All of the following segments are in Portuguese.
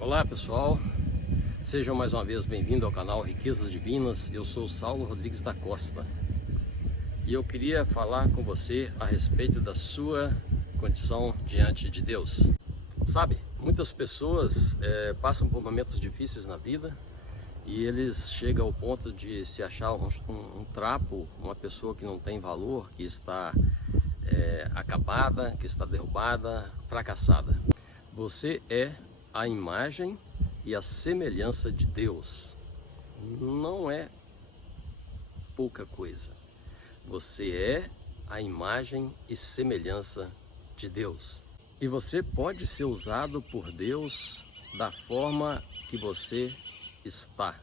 Olá pessoal, sejam mais uma vez bem-vindos ao canal Riquezas Divinas. Eu sou Saulo Rodrigues da Costa e eu queria falar com você a respeito da sua condição diante de Deus. Sabe, muitas pessoas passam por momentos difíceis na vida e eles chegam ao ponto de se achar um trapo, uma pessoa que não tem valor, que está acabada, que está derrubada, fracassada. Você é a imagem e a semelhança de Deus. Não é pouca coisa. Você é a imagem e semelhança de Deus. E você pode ser usado por Deus da forma que você está.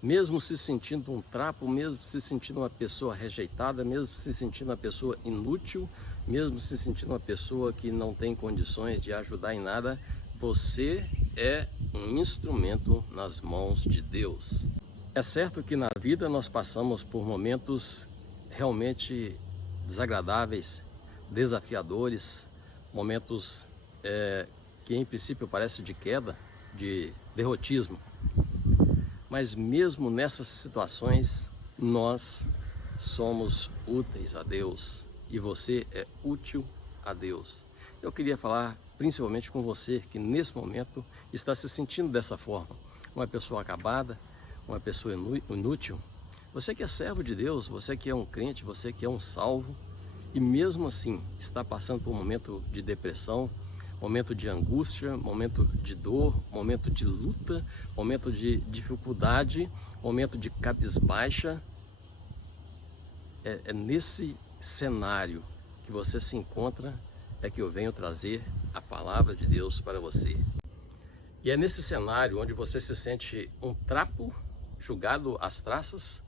Mesmo se sentindo um trapo, mesmo se sentindo uma pessoa rejeitada, mesmo se sentindo uma pessoa inútil, mesmo se sentindo uma pessoa que não tem condições de ajudar em nada, você é um instrumento nas mãos de Deus. É certo que na vida nós passamos por momentos realmente desagradáveis, desafiadores, momentos que em princípio parecem de queda, de derrotismo. Mas mesmo nessas situações, nós somos úteis a Deus e você é útil a Deus. Eu queria falar principalmente com você que nesse momento está se sentindo dessa forma, uma pessoa acabada, uma pessoa inútil. Você que é servo de Deus, você que é um crente, você que é um salvo e mesmo assim está passando por um momento de depressão, momento de angústia, momento de dor, momento de luta, momento de dificuldade, momento de cabisbaixa. É nesse cenário que você se encontra que eu venho trazer a palavra de Deus para você. E é nesse cenário onde você se sente um trapo jogado às traças,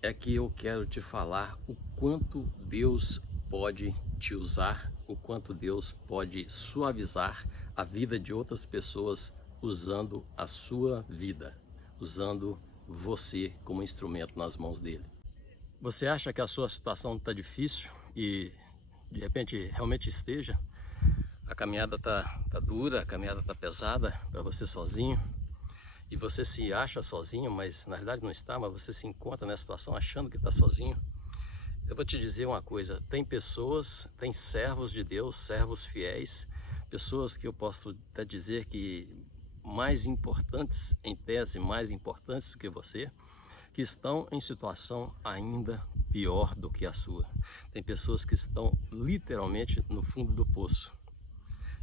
é que eu quero te falar o quanto Deus pode te usar, o quanto Deus pode suavizar a vida de outras pessoas usando a sua vida, usando você como instrumento nas mãos dele. Você acha que a sua situação está difícil e de repente realmente esteja? A caminhada tá dura, a caminhada tá pesada para você sozinho e você se acha sozinho, mas na realidade não está, mas você se encontra nessa situação achando que está sozinho. Eu vou te dizer uma coisa, tem pessoas, tem servos de Deus, servos fiéis, pessoas que eu posso até dizer que mais importantes, em tese mais importantes do que você, que estão em situação ainda pior do que a sua. Tem pessoas que estão literalmente no fundo do poço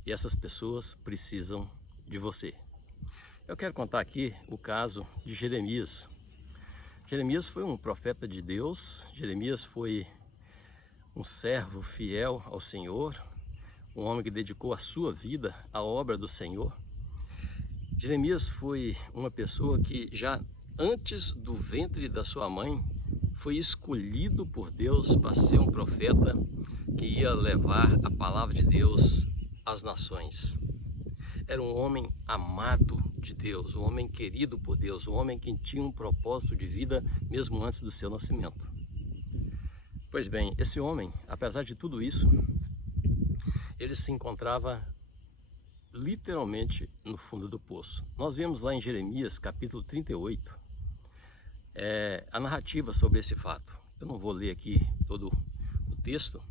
e essas pessoas precisam de você. Eu quero contar aqui o caso de Jeremias. Jeremias foi um profeta de Deus, Jeremias foi um servo fiel ao Senhor, um homem que dedicou a sua vida à obra do Senhor. Jeremias foi uma pessoa que já antes do ventre da sua mãe foi escolhido por Deus para ser um profeta que ia levar a palavra de Deus às nações. Era um homem amado de Deus, um homem querido por Deus, um homem que tinha um propósito de vida mesmo antes do seu nascimento. Pois bem, esse homem, apesar de tudo isso, ele se encontrava literalmente no fundo do poço. Nós vemos lá em Jeremias capítulo 38 a narrativa sobre esse fato. Eu não vou ler aqui todo o texto,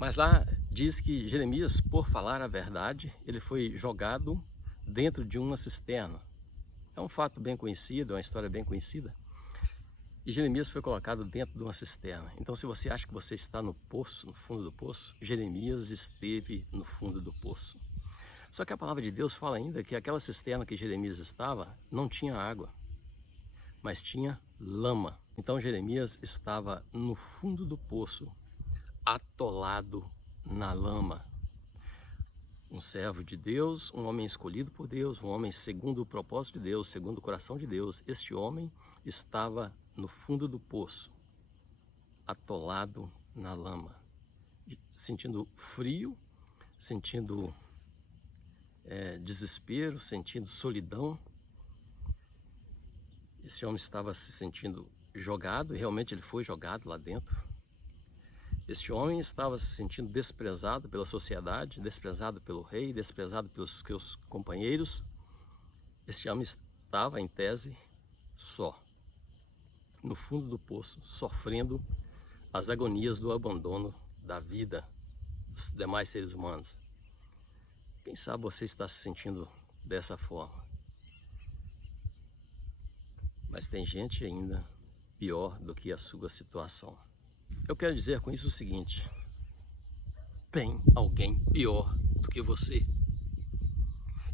mas lá diz que Jeremias, por falar a verdade, ele foi jogado dentro de uma cisterna. É um fato bem conhecido, é uma história bem conhecida. E Jeremias foi colocado dentro de uma cisterna. Então, se você acha que você está no poço, no fundo do poço, Jeremias esteve no fundo do poço. Só que a palavra de Deus fala ainda que aquela cisterna que Jeremias estava não tinha água, mas tinha lama. Então Jeremias estava no fundo do poço, atolado na lama. Um servo de Deus, um homem escolhido por Deus, um homem segundo o propósito de Deus, segundo o coração de Deus. Este homem estava no fundo do poço, atolado na lama, sentindo frio, sentindo desespero, sentindo solidão. Esse homem estava se sentindo jogado, e realmente ele foi jogado lá dentro. Este homem estava se sentindo desprezado pela sociedade, desprezado pelo rei, desprezado pelos seus companheiros. Este homem estava, em tese, só, no fundo do poço, sofrendo as agonias do abandono da vida dos demais seres humanos. Quem sabe você está se sentindo dessa forma. Mas tem gente ainda pior do que a sua situação. Eu quero dizer com isso o seguinte: tem alguém pior do que você.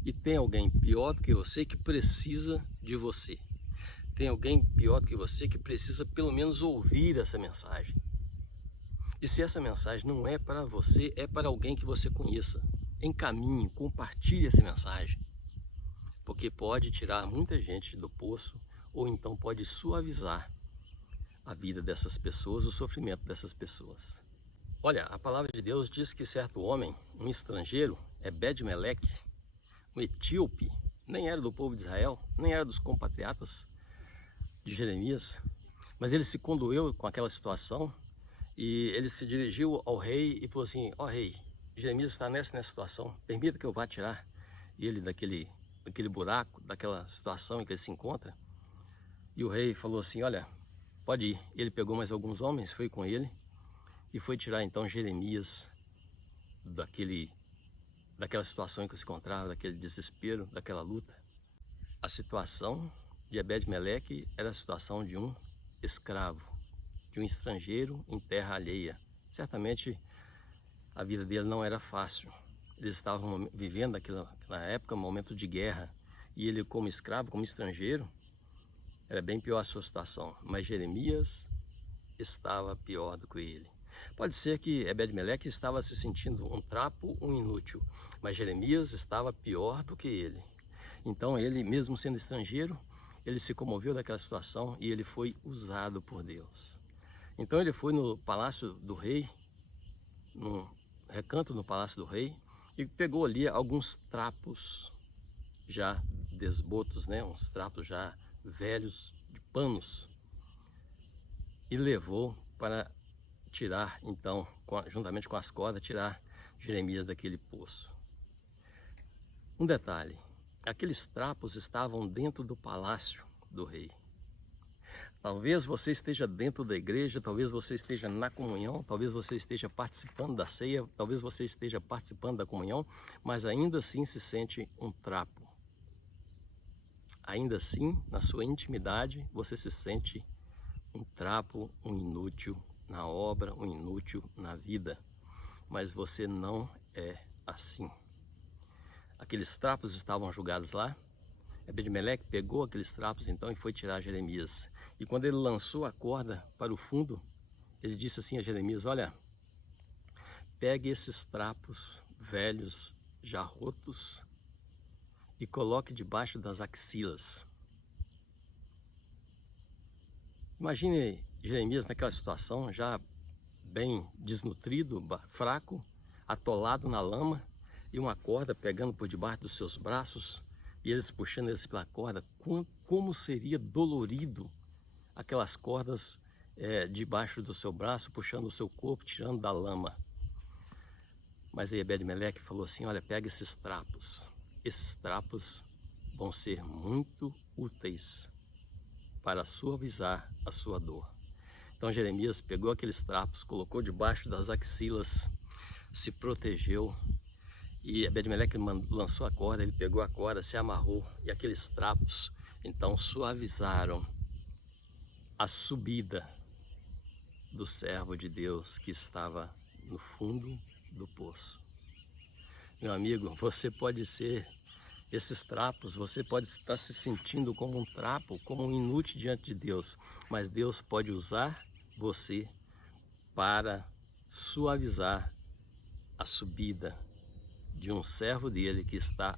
E tem alguém pior do que você que precisa de você. Tem alguém pior do que você que precisa pelo menos ouvir essa mensagem. E se essa mensagem não é para você, é para alguém que você conheça. Encaminhe, compartilhe essa mensagem. Porque pode tirar muita gente do poço, ou então pode suavizar a vida dessas pessoas, o sofrimento dessas pessoas. Olha, a palavra de Deus diz que certo homem, um estrangeiro, Ebed-Meleque, um etíope, nem era do povo de Israel, nem era dos compatriotas de Jeremias, mas ele se condoeu com aquela situação e ele se dirigiu ao rei e falou assim: ó rei, Jeremias está nessa situação, permita que eu vá tirar ele daquele buraco, daquela situação em que ele se encontra. E o rei falou assim: olha, pode ir. Ele pegou mais alguns homens, foi com ele e foi tirar então Jeremias daquela situação em que se encontrava, daquele desespero, daquela luta. A situação de Ebed-Meleque era a situação de um escravo, de um estrangeiro em terra alheia. Certamente a vida dele não era fácil. Eles estavam vivendo naquela época um momento de guerra, e ele, como escravo, como estrangeiro, era bem pior a sua situação. Mas Jeremias estava pior do que ele. Pode ser que Ebed-Meleque estava se sentindo um trapo, um inútil, mas Jeremias estava pior do que ele. Então ele, mesmo sendo estrangeiro, ele se comoveu daquela situação e ele foi usado por Deus. Então ele foi no palácio do rei, num recanto no palácio do rei, e pegou ali alguns trapos já desbotos, né? Uns trapos já velhos, de panos, e levou para tirar, então, juntamente com as cordas, tirar Jeremias daquele poço. Um detalhe: aqueles trapos estavam dentro do palácio do rei. Talvez você esteja dentro da igreja, talvez você esteja na comunhão, talvez você esteja participando da ceia, talvez você esteja participando da comunhão, mas ainda assim se sente um trapo. Ainda assim, na sua intimidade, você se sente um trapo, um inútil na obra, um inútil na vida. Mas você não é assim. Aqueles trapos estavam jogados lá. Ebed-Meleque pegou aqueles trapos então e foi tirar Jeremias. E quando ele lançou a corda para o fundo, ele disse assim a Jeremias: olha, pegue esses trapos velhos, já rotos, e coloque debaixo das axilas. Imagine Jeremias naquela situação, já bem desnutrido, fraco, atolado na lama, e uma corda pegando por debaixo dos seus braços, e eles puxando eles pela corda. Como seria dolorido aquelas cordas debaixo do seu braço, puxando o seu corpo, tirando da lama. Mas aí Ebed-Meleque falou assim: olha, pega esses trapos vão ser muito úteis para suavizar a sua dor. Então Jeremias pegou aqueles trapos, colocou debaixo das axilas, se protegeu, e Ebed-Meleque lançou a corda, ele pegou a corda, se amarrou, e aqueles trapos então suavizaram a subida do servo de Deus que estava no fundo do poço. Meu amigo, você pode ser esses trapos, você pode estar se sentindo como um trapo, como um inútil diante de Deus, mas Deus pode usar você para suavizar a subida de um servo dele que está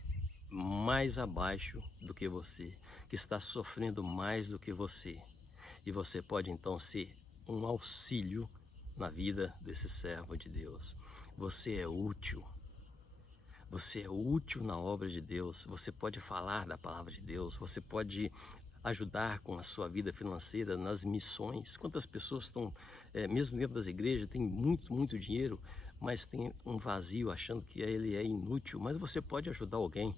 mais abaixo do que você, que está sofrendo mais do que você. E você pode então ser um auxílio na vida desse servo de Deus. Você é útil. Você é útil na obra de Deus. Você pode falar da palavra de Deus. Você pode ajudar com a sua vida financeira nas missões. Quantas pessoas estão, mesmo dentro das igrejas, tem muito dinheiro, mas tem um vazio achando que ele é inútil. Mas você pode ajudar alguém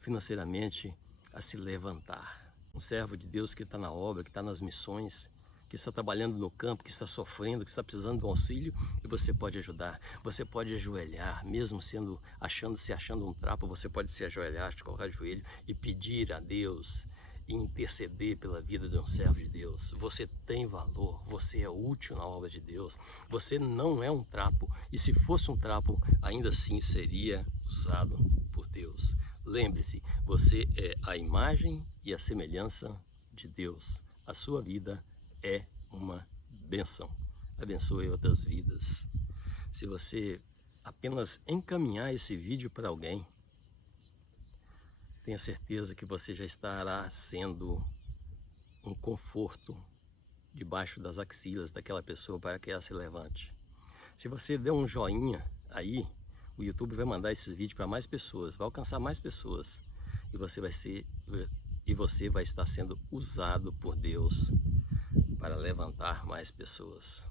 financeiramente a se levantar. Um servo de Deus que está na obra, que está nas missões, que está trabalhando no campo, que está sofrendo, que está precisando de um auxílio, e você pode ajudar. Você pode ajoelhar, mesmo se achando um trapo, você pode se ajoelhar, te colocar de joelho e pedir a Deus e interceder pela vida de um servo de Deus. Você tem valor, você é útil na obra de Deus, você não é um trapo, e se fosse um trapo, ainda assim seria usado por Deus. Lembre-se, você é a imagem e a semelhança de Deus. A sua vida é uma bênção. Abençoe outras vidas. Se você apenas encaminhar esse vídeo para alguém, tenha certeza que você já estará sendo um conforto debaixo das axilas daquela pessoa para que ela se levante. Se você der um joinha aí, o YouTube vai mandar esses vídeos para mais pessoas, vai alcançar mais pessoas, e você vai estar sendo usado por Deus para levantar mais pessoas.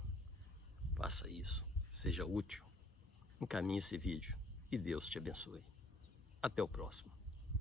Faça isso, seja útil, encaminhe esse vídeo e Deus te abençoe. Até o próximo.